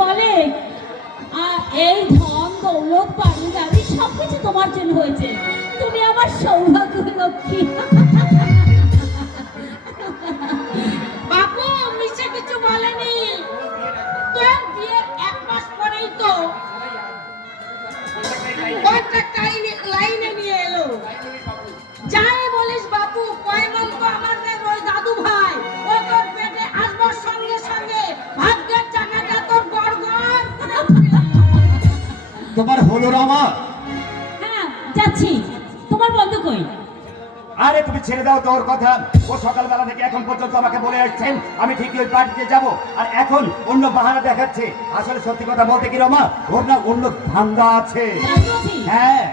বলে এই ধন দৌলত বাড়ি গাড়ি সবকিছু তোমার জন্য হয়েছে, তুমি আমার সৌভাগ্য লক্ষ্মী। বাবু মিশে কিছু বলেনি, তোর বিয়ের 1 মাস পরেই তো কন্ট্রাক্ট লাইনে নিয়ে এলো। যাই বলিস বাবু, কয়মন্ত আমাদের ওই দাদু ভাই ও তোর পেটে আসবার সঙ্গে সঙ্গে ভাগ্যের চাকাটা তোর গড়গড় তোমার হলো রামা? হ্যাঁ যাচ্ছি, তোমার বন্ধু কই? আরে তুমি ছেড়ে দাও তোর কথা। ও সকালবেলা থেকে এখন পর্যন্ত আমাকে বলে আসছেন আমি ঠিকই ওই পার্টিতে যাব, আর এখন অন্য বাহানা দেখাচ্ছে। আসলে সত্যি কথা বলতে কি রমা, ওর না অন্য ধান্দা আছে। হ্যাঁ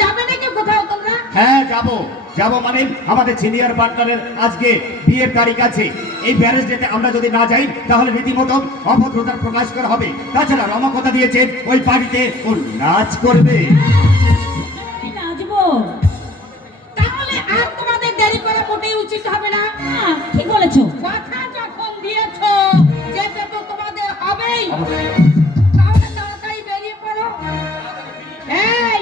যাবে নাকি কোথাও তোমরা? হ্যাঁ যাবো যাবো, মানে আমাদের সিনিয়র পার্টনারের আজকে বিয়ের তারিখ আছে। এই ব্যারেজ ডেতে আমরা যদি না যাই তাহলে রীতিমতো অভদ্রতার প্রকাশ করা হবে। তাছাড়া রমা কথা দিয়েছে ওই পার্টিতে ও নাচ করবে। নাচবো? তাহলে আর তোমাদের দেরি করা মোটেই উচিত হবে না। ঠিক বলেছো। কথা যখন দিয়েছো যেতে তো তোমাদের হবেই, তাহলে তাড়াতাড়ি বেরিয়ে পড়ো। এই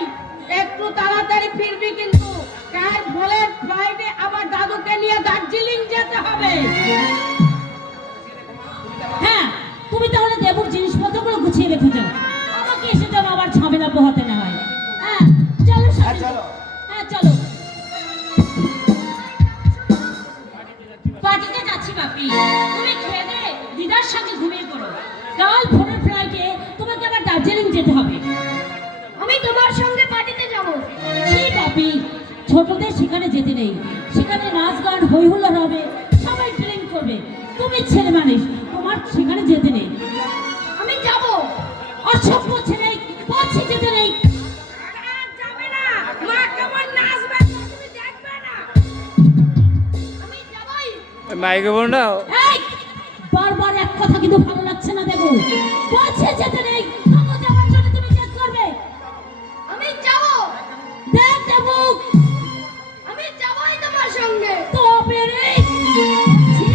একটু তাড়াতাড়ি ফিরবি কিন্তু, কাল বুলেট ফ্লাইটে আমার দাদুকে নিয়ে দার্জিলিং যেতে হবে। হ্যাঁ তুমি তাহলে দেবুর জিনিসপত্রগুলো গুছিয়ে রেখে যাও, আমাকে এসে যেন আবার ঝামেলা পোহাতে না হয়। হ্যাঁ চলো চলো। হ্যাঁ চলো। পার্টিতে যাচ্ছি বাপি, তুমি খেয়ে দে দিদার সঙ্গে ঘুমিয়ে পড়ো। কাল ভোরের ফ্লাইটে তোমাকে আবার দার্জিলিং যেতে হবে। আমি তোমার সঙ্গে পার্টিতে যাব। সেই বাপি, ছোটদের সেখানে যেতে নেই, সেখানে নাচ গান হই হুল্লোড় হবে, সবাই ড্রিঙ্ক করবে। তুমি ছেলে মানুষ, তোমার সেখানে যেতে নেই। আমি যাব। অসভ্য ছেলে, বলছি যেতে নেই। আর যাবে না, মা কেমন নাচবে তুমি দেখবে না। আমি যাবই। মাইক্রোফোন দাও। এই বারবার এক কথা কিন্তু ভালো লাগছে না দেবু, বলছে যেতে নেই। তবু যাওয়ার জন্য তুমি জেদ করবে। আমি যাব। দেখ দেবু, আমি যাবই তোমার সঙ্গে। তবে রে ছি,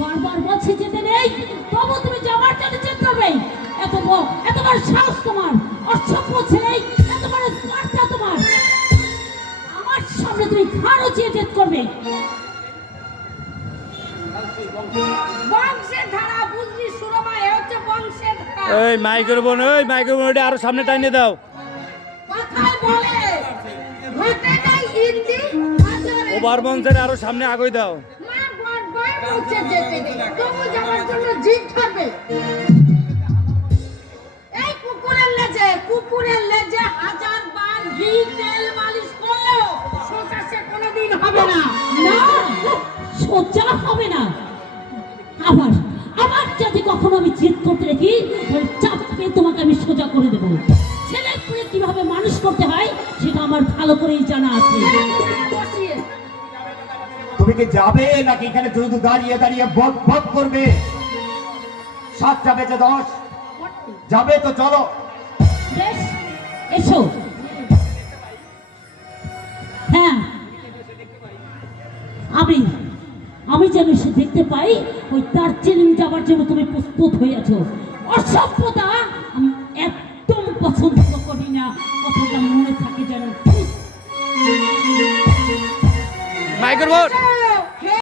বারবার বলছি যেতে নেই, তবু তুমি যাওয়ার জন্য জেদ করবে। এত বড় সাহস তোমার, অসভ্য ছেলে, এত বড় স্মার্টটা তোমার। আমার সামনে তুমি ঘাড় উঁচিয়ে জেদ করবে। বংশের ধারা বুঝলি সুরমা, এ হচ্ছে বংশের ধারা। ওই মাইক্রোফোন আরো সামনে টাইনে দাও। কথায় বলে ঘটে নাই হিন্দি আচরে। ওভার বংশের আরো সামনে আগুই দাও। মা বারবার বলছে যেতে নেই, তবু যাওয়ার জন্য জিদ ধরবে। এই কুকুরের লেজে হাজার বার ঘি তেল মালিশ করলেও সোজা সে কোনোদিন হবে না। না সোজা হবে না। আবার যদি কখনো আমি জেদ করতে দেখি, ওই চাপকে তোমাকে আমি সোজা করে দেবো। ছেলে পুলে কিভাবে মানুষ করতে হয় সেটা আমার ভালো করেই জানা আছে। বসিয়ে তুমি কি যাবে নাকি এখানে শুধু দাঁড়িয়ে দাঁড়িয়ে বক বক করবে? 7টা বেজে 10। যাবে তো চলো। বেশ এসো। হ্যাঁ আমি যেন এসে দেখতে পাই ওই দার্জিলিং যাবার জন্য তুমি প্রস্তুত হয়ে আছো। অসভ্যতা আমি একদম পছন্দ করি না, কথাটা মনে থাকে যেন। মাইক্রোফোন